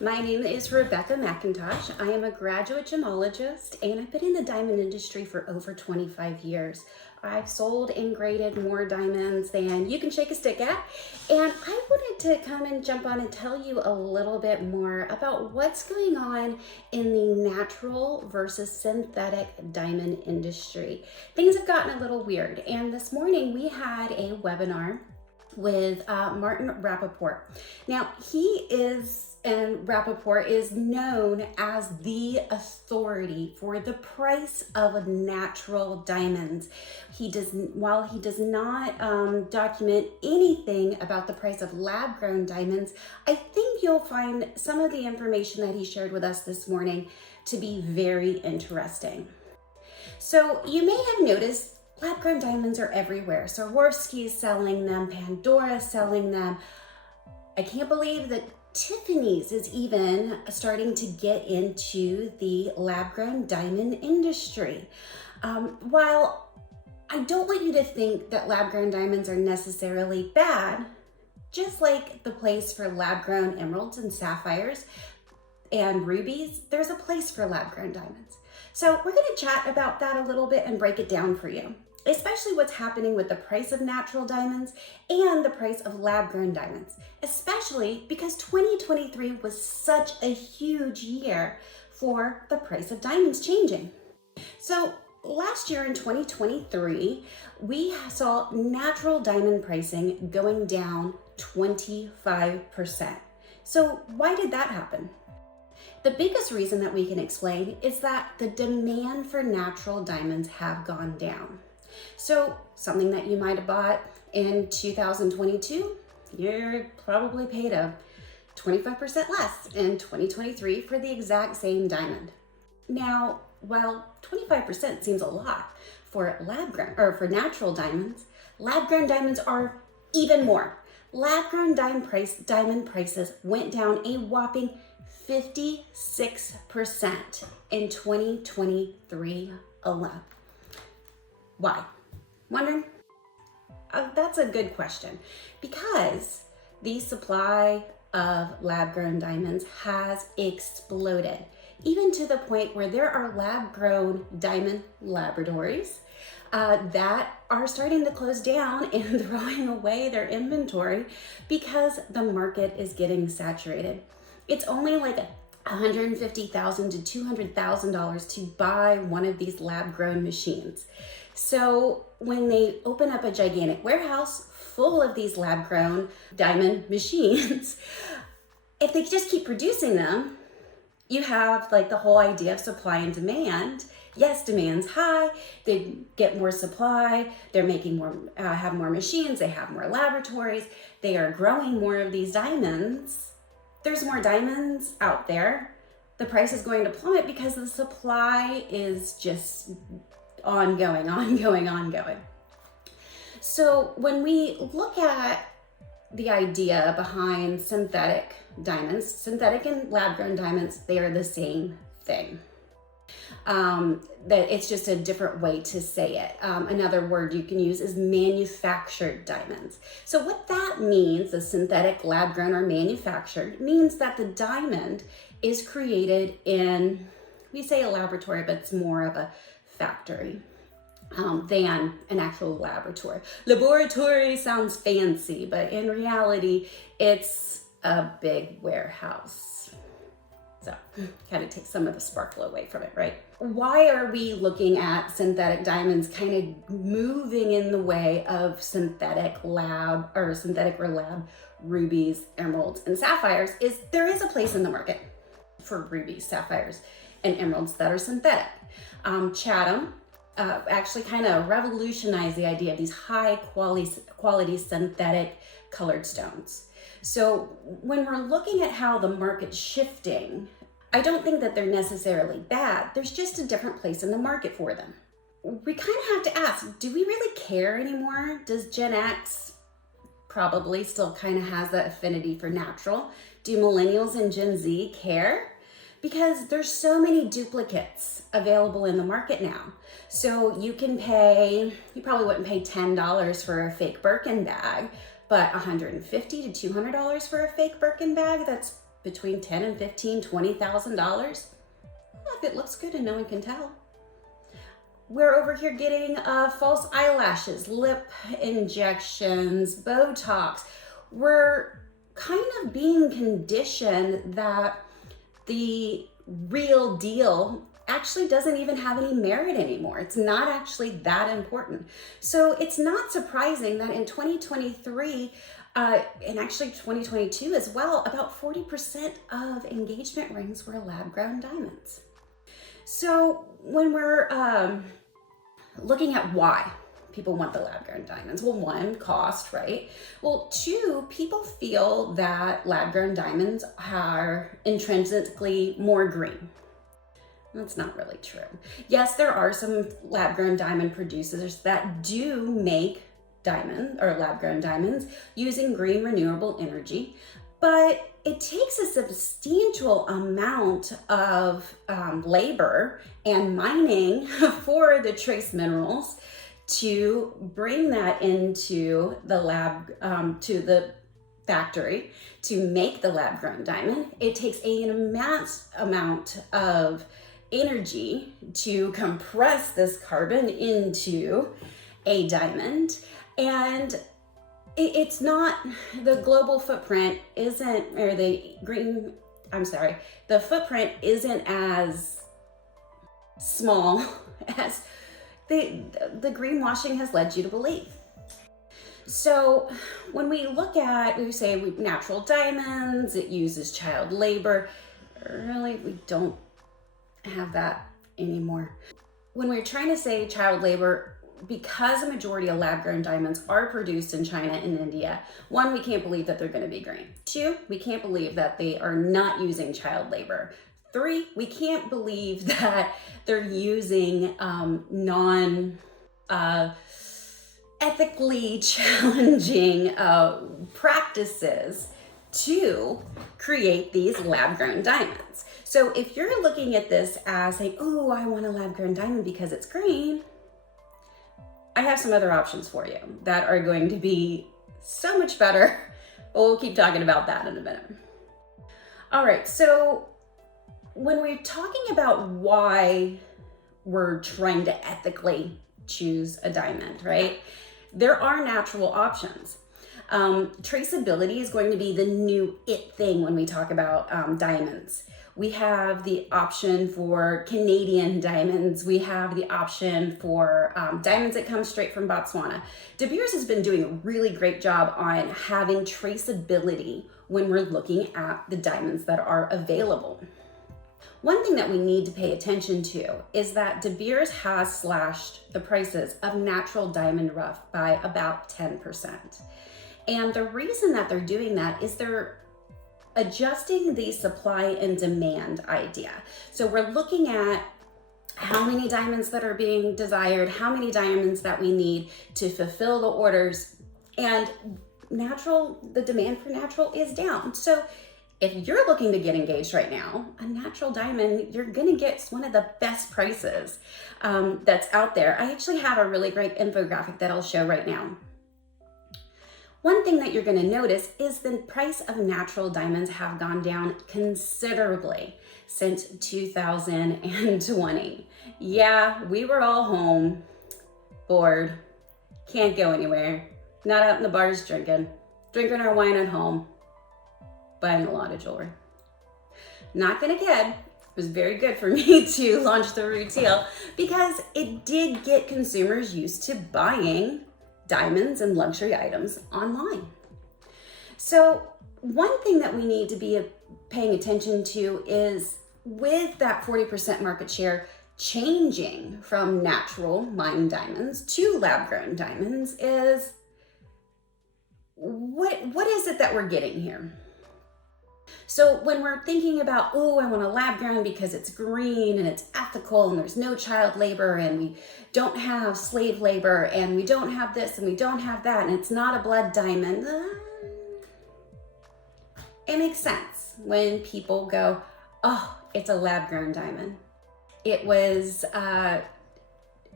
My name is Rebecca McIntosh. I am a graduate gemologist and I've been in the diamond industry for over 25 years. I've sold and graded more diamonds than you can shake a stick at. And I wanted to come and jump on and tell you a little bit more about what's going on in the natural versus synthetic diamond industry. Things have gotten a little weird. And this morning we had a webinar with Martin Rappaport. Now Rappaport is known as the authority for the price of natural diamonds. While he does not document anything about the price of lab-grown diamonds, I think you'll find some of the information that he shared with us this morning to be very interesting. So you may have noticed lab-grown diamonds are everywhere. Swarovski's selling them, Pandora's selling them. I can't believe that Tiffany's is even starting to get into the lab-grown diamond industry. While I don't want you to think that lab-grown diamonds are necessarily bad, just like the place for lab-grown emeralds and sapphires and rubies, there's a place for lab-grown diamonds. So we're going to chat about that a little bit and break it down for you, especially what's happening with the price of natural diamonds and the price of lab-grown diamonds, especially because 2023 was such a huge year for the price of diamonds changing. So last year in 2023, we saw natural diamond pricing going down 25%. So why did that happen? The biggest reason that we can explain is that the demand for natural diamonds have gone down. So something that you might have bought in 2022, you're probably paid a 25% less in 2023 for the exact same diamond. Now, while 25% seems a lot for natural diamonds, lab-grown diamonds are even more. Lab-grown diamond prices went down a whopping 56% in 2023 alone. Why? Wondering? That's a good question, because the supply of lab-grown diamonds has exploded, even to the point where there are lab-grown diamond laboratories that are starting to close down and throwing away their inventory because the market is getting saturated. It's only like $150,000 to $200,000 to buy one of these lab-grown machines. So when they open up a gigantic warehouse full of these lab-grown diamond machines, if they just keep producing them, you have like the whole idea of supply and demand. Yes, demand's high, they get more supply, they're making more, have more machines, they have more laboratories, they are growing more of these diamonds. There's more diamonds out there. The price is going to plummet because the supply is just ongoing. So when we look at the idea behind synthetic diamonds, synthetic and lab-grown diamonds, they are the same thing. That it's just a different way to say it. Another word you can use is manufactured diamonds. So what that means, the synthetic, lab-grown, or manufactured, means that the diamond is created in, we say a laboratory, but it's more of a factory than an actual laboratory. Laboratory sounds fancy, but in reality, it's a big warehouse. So kind of take some of the sparkle away from it, right? Why are we looking at synthetic diamonds kind of moving in the way of synthetic or lab rubies, emeralds, and sapphires? Is there is a place in the market for rubies, sapphires, and emeralds that are synthetic. Chatham actually kind of revolutionized the idea of these high quality synthetic colored stones. So when we're looking at how the market's shifting, I don't think that they're necessarily bad. There's just a different place in the market for them. We kind of have to ask, do we really care anymore? Does Gen X probably still kind of has that affinity for natural? Do millennials and Gen Z care? Because there's so many duplicates available in the market now. So you probably wouldn't pay $10 for a fake Birkin bag, but $150 to $200 for a fake Birkin bag, that's between $10 and $15, $20,000. If it looks good and no one can tell. We're over here getting false eyelashes, lip injections, Botox. We're kind of being conditioned that the real deal actually doesn't even have any merit anymore. It's not actually that important. So it's not surprising that in 2023, and actually 2022 as well, about 40% of engagement rings were lab-grown diamonds. So when we're looking at why people want the lab-grown diamonds, well, one, cost, right? Well, two, people feel that lab-grown diamonds are intrinsically more green. That's not really true. Yes, there are some lab-grown diamond producers that do make diamond or lab-grown diamonds using green renewable energy, but it takes a substantial amount of labor and mining for the trace minerals to bring that into the lab, to the factory to make the lab-grown diamond. It takes an immense amount of energy to compress this carbon into a diamond, and it's not, the global footprint isn't, or the footprint isn't as small as the greenwashing has led you to believe. So when we look at, we say natural diamonds, it uses child labor, really we don't have that anymore. When we're trying to say child labor, because a majority of lab-grown diamonds are produced in China and India, one, we can't believe that they're going to be green. Two, we can't believe that they are not using child labor. Three, we can't believe that they're using ethically challenging practices to create these lab-grown diamonds. So if you're looking at this as saying, oh, I want a lab-grown diamond because it's green, I have some other options for you that are going to be so much better, but we'll keep talking about that in a minute. All right, so when we're talking about why we're trying to ethically choose a diamond, right? There are natural options. Traceability is going to be the new it thing when we talk about diamonds. We have the option for Canadian diamonds. We have the option for diamonds that come straight from Botswana. De Beers has been doing a really great job on having traceability when we're looking at the diamonds that are available. One thing that we need to pay attention to is that De Beers has slashed the prices of natural diamond rough by about 10%. And the reason that they're doing that is they're adjusting the supply and demand idea. So we're looking at how many diamonds that are being desired, how many diamonds that we need to fulfill the orders, and the demand for natural is down. So if you're looking to get engaged right now, a natural diamond, you're gonna get one of the best prices that's out there. I actually have a really great infographic that I'll show right now. One thing that you're gonna notice is the price of natural diamonds have gone down considerably since 2020. Yeah, we were all home, bored, can't go anywhere, not out in the bars drinking our wine at home, buying a lot of jewelry. Not gonna kid, it was very good for me to launch the Rutile because it did get consumers used to buying diamonds and luxury items online. So one thing that we need to be paying attention to is with that 40% market share changing from natural mined diamonds to lab-grown diamonds is what is it that we're getting here? So when we're thinking about, oh, I want a lab grown because it's green and it's ethical and there's no child labor and we don't have slave labor and we don't have this and we don't have that and it's not a blood diamond, it makes sense when people go, oh, it's a lab grown diamond. It was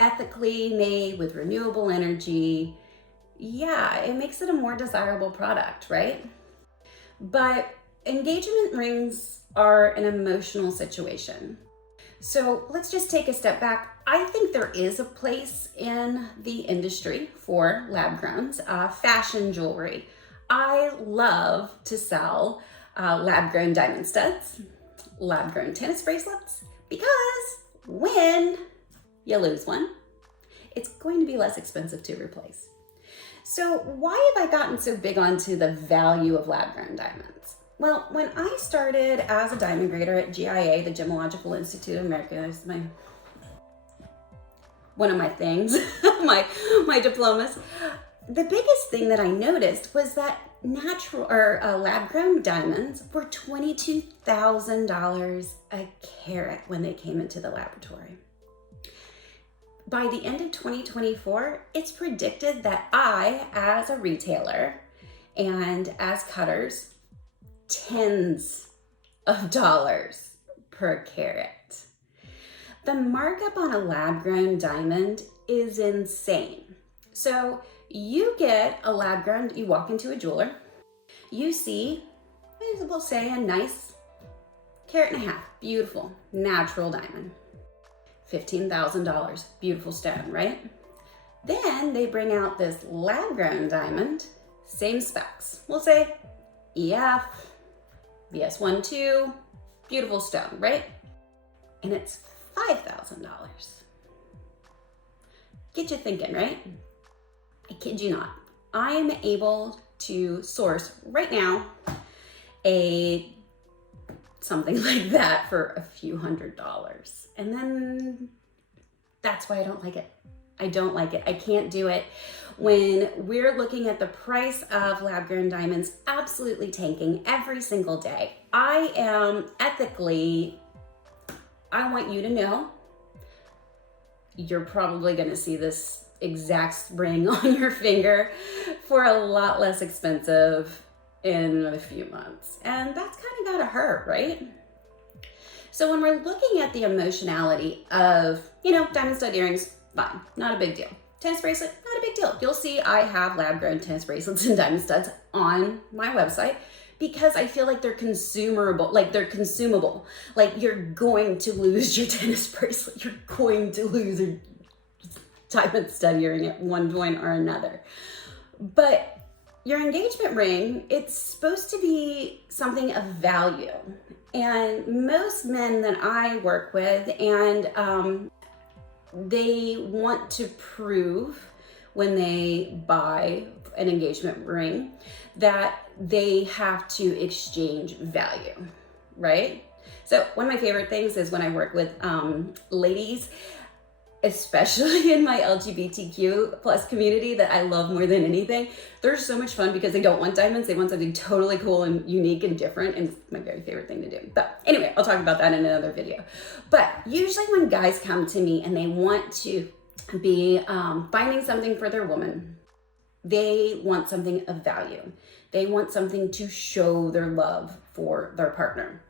ethically made with renewable energy. Yeah, it makes it a more desirable product, right? But engagement rings are an emotional situation. So let's just take a step back. I think there is a place in the industry for lab-grown fashion jewelry. I love to sell lab-grown diamond studs, lab-grown tennis bracelets, because when you lose one, it's going to be less expensive to replace. So why have I gotten so big onto the value of lab-grown diamonds? Well, when I started as a diamond grader at GIA, the Gemological Institute of America, is one of my things, my diplomas. The biggest thing that I noticed was that natural or lab-grown diamonds were $22,000 a carat when they came into the laboratory. By the end of 2024, it's predicted that I, as a retailer and as cutters, tens of dollars per carat. The markup on a lab-grown diamond is insane. So you get a lab-grown, you walk into a jeweler, you see, we'll say a nice carat and a half, beautiful, natural diamond. $15,000, beautiful stone, right? Then they bring out this lab-grown diamond, same specs. We'll say EF, BS12, beautiful stone, right? And it's $5,000. Get you thinking, right? I kid you not. I am able to source right now something like that for a few $100s. And then that's why I don't like it. I don't like it. I can't do it. When we're looking at the price of lab-grown diamonds absolutely tanking every single day, I am ethically, I want you to know, you're probably going to see this exact ring on your finger for a lot less expensive in a few months. And that's kind of gotta hurt, right? So when we're looking at the emotionality of, diamond stud earrings, fine, not a big deal. Tennis bracelet, not a big deal. You'll see I have lab-grown tennis bracelets and diamond studs on my website because I feel like they're consumable. Like you're going to lose your tennis bracelet. You're going to lose a diamond stud earring at one point or another. But your engagement ring, it's supposed to be something of value. And most men that I work with, and they want to prove when they buy an engagement ring that they have to exchange value, right? So one of my favorite things is when I work with ladies, especially in my LGBTQ plus community that I love more than anything. They're so much fun because they don't want diamonds. They want something totally cool and unique and different. And it's my very favorite thing to do. But anyway, I'll talk about that in another video. But usually when guys come to me and they want to be finding something for their woman, they want something of value. They want something to show their love for their partner.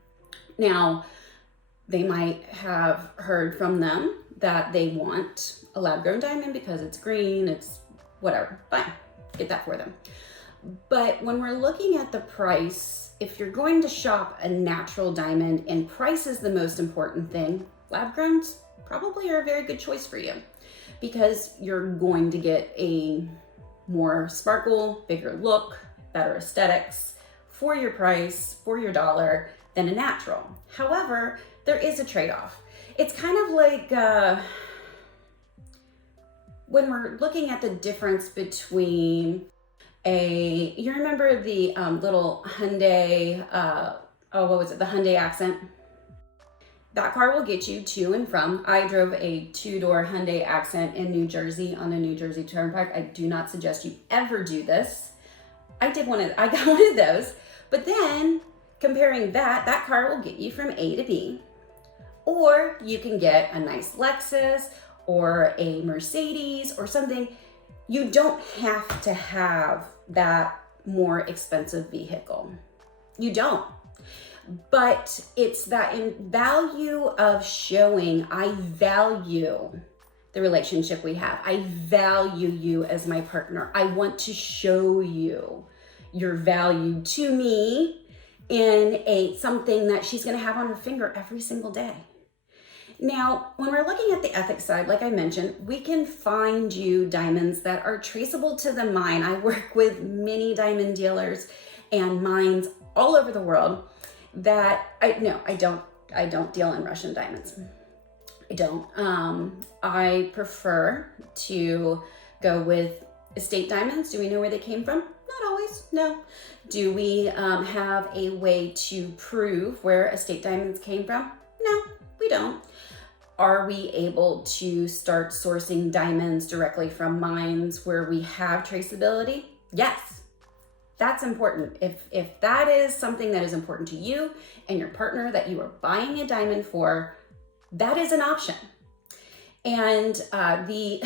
Now, they might have heard from them that they want a lab-grown diamond because it's green, it's whatever, fine, get that for them. But when we're looking at the price, if you're going to shop a natural diamond and price is the most important thing, lab-growns probably are a very good choice for you because you're going to get a more sparkle, bigger look, better aesthetics for your price, for your dollar than a natural. However, there is a trade-off. It's kind of like when we're looking at the difference between you remember the little Hyundai, the Hyundai Accent? That car will get you to and from. I drove a two-door Hyundai Accent in New Jersey on the New Jersey Turnpike. I do not suggest you ever do this. I got one of those. But then comparing that car will get you from A to B. Or you can get a nice Lexus or a Mercedes or something. You don't have to have that more expensive vehicle. You don't. But it's that in value of showing, I value the relationship we have. I value you as my partner. I want to show you your value to me in something that she's going to have on her finger every single day. Now, when we're looking at the ethics side, like I mentioned, we can find you diamonds that are traceable to the mine. I work with many diamond dealers and mines all over the world that I don't deal in Russian diamonds. I don't. I prefer to go with estate diamonds. Do we know where they came from? Not always, no. Do we have a way to prove where estate diamonds came from? No, we don't. Are we able to start sourcing diamonds directly from mines where we have traceability? Yes, that's important. If that is something that is important to you and your partner that you are buying a diamond for, that is an option. And the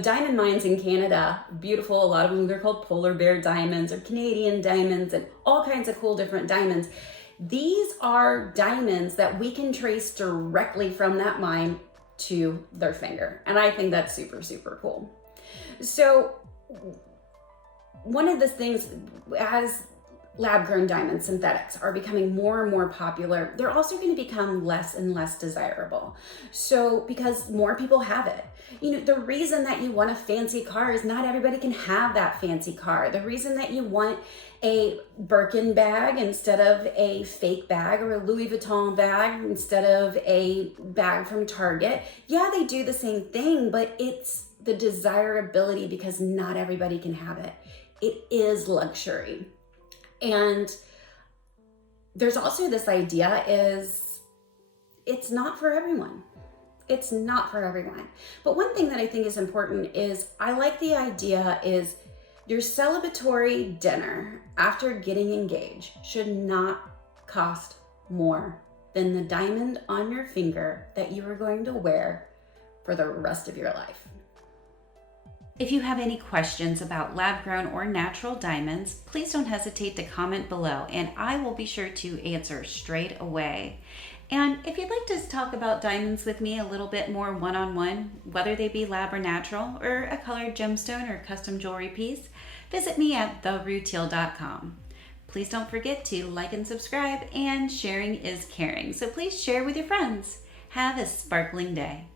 diamond mines in Canada, beautiful. A lot of them, they're called polar bear diamonds or Canadian diamonds and all kinds of cool different diamonds. These are diamonds that we can trace directly from that mine to their finger. And I think that's super, super cool. So one of the things, as lab-grown diamond synthetics are becoming more and more popular, they're also going to become less and less desirable. So because more people have it. You know, the reason that you want a fancy car is not everybody can have that fancy car. The reason that you want a Birkin bag instead of a fake bag, or a Louis Vuitton bag instead of a bag from Target. Yeah, they do the same thing, but it's the desirability because not everybody can have it. It is luxury. And there's also this idea is it's not for everyone. It's not for everyone. But one thing that I think is important is I like the idea is your celebratory dinner after getting engaged should not cost more than the diamond on your finger that you are going to wear for the rest of your life. If you have any questions about lab-grown or natural diamonds, please don't hesitate to comment below and I will be sure to answer straight away. And if you'd like to talk about diamonds with me a little bit more one-on-one, whether they be lab or natural, or a colored gemstone or custom jewelry piece, visit me at therutile.com. Please don't forget to like and subscribe, and sharing is caring. So please share with your friends. Have a sparkling day.